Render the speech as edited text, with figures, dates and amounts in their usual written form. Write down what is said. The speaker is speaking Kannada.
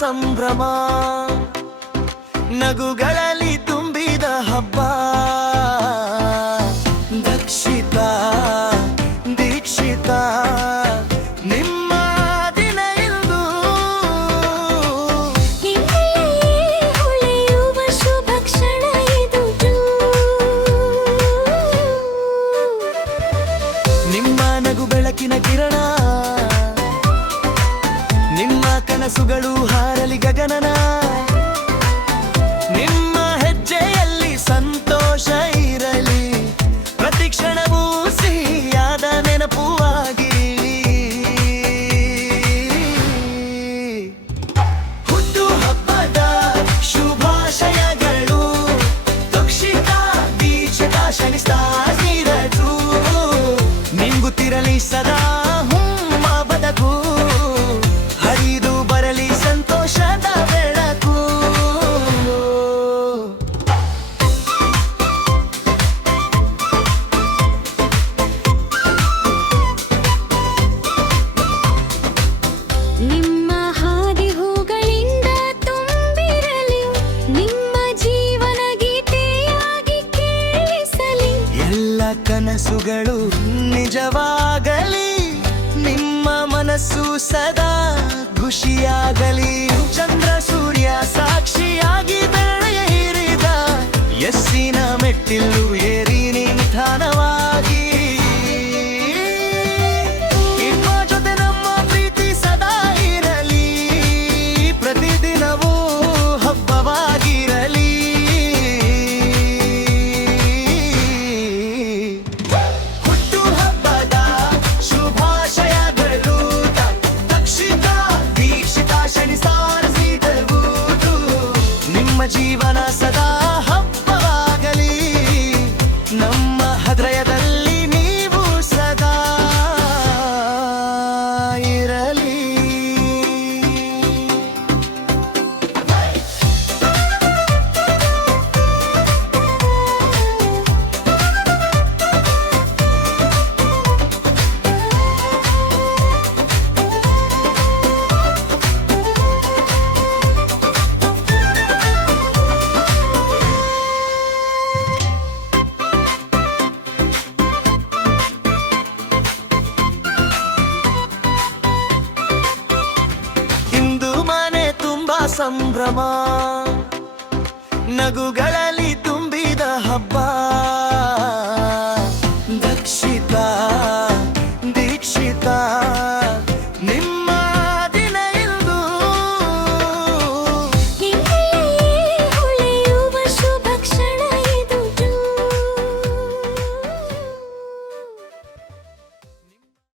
ಸಂಭ್ರಮ, ನಗುಗಳಲ್ಲಿ ತುಂಬಿದ ಹಬ್ಬ. ದಕ್ಷಿತಾ ದೀಕ್ಷಿತಾ ನಿಮ್ಮ ದಿನ ಇಂದು. ಹೊಳೆಯುವ ಶುಭ ಕ್ಷಣ ಇದು. ನಿಮ್ಮ ನಗು ಬೆಳಕಿನ ಕಿರಣ, ನಿಮ್ಮ ಕನಸುಗಳು ಹಾರಲಿ ಗಗನನ. ನಿಮ್ಮ ಹೆಜ್ಜೆಯಲ್ಲಿ ಸಂತೋಷ ಇರಲಿ, ಪ್ರತಿ ಕ್ಷಣವೂ ಸಿಹಿಯಾದ ನೆನಪು ಆಗಿರಲಿ. ಹುಟ್ಟು ಹಬ್ಬದ ಶುಭಾಶಯಗಳು. ದಕ್ಷಿತಾ ದೀಕ್ಷಿತಾ ಶನಿಸ್ತಾ ನೀರಜು, ನಿಂಗುತ್ತಿರಲಿ ಸದಾ ಬದಕು, ಹರಿದು ಬರಲಿ ಸಂತೋಷದ ಬೆಳಕು. ನಿಮ್ಮ ಹಾದಿ ಹೂಗಳಿಂದ ತುಂಬಿರಲಿ, ನಿಮ್ಮ ಜೀವನ ಗೀತೆಯಾಗಿ ಕೇಳಿಸಲಿ. ಎಲ್ಲ ಕನಸುಗಳು ನಿಜವಾಗಲಿ, ನಿಮ್ಮ ಮನಸ್ಸು ಸದಾ ಖುಷಿಯಾಗಲಿ. ಚಂದ್ರ ಸೂರ್ಯ ಸಾಕ್ಷಿಯಾಗಿ ಬೆಳೆಯ ಹಿರಿದ ಯಸ್ಸಿನ ಮೆಟ್ಟಿಲು ಏರಿ ನಿಧಾನವಾಗಿ. ನಿಮ್ಮ ಜೊತೆ ನಮ್ಮ ಪ್ರೀತಿ ಸದಾ ಇರಲಿ, ಪ್ರತಿದಿನವೂ ಹಬ್ಬವಾಗಿರಲಿ. ಹುಟ್ಟು ಹಬ್ಬದ ಶುಭಾಶಯಗಳು. ದಕ್ಷಿತಾ ದೀಕ್ಷಿತಾ ಶನಿಸ್ತಾರ ಶ್ರೀಧರ್ವುದು, ನಿಮ್ಮ ಜೀವನ ಸದಾ ಹಬ್ಬವಾಗಲಿ, ನಮ್ಮ ಹೃದಯದಲ್ಲಿ ನೀವು ಸದಾ ಇರಲಿ. ಇಂದು ಮನೆ ತುಂಬಾ ಸಂಭ್ರಮ, ನಗುಗಳ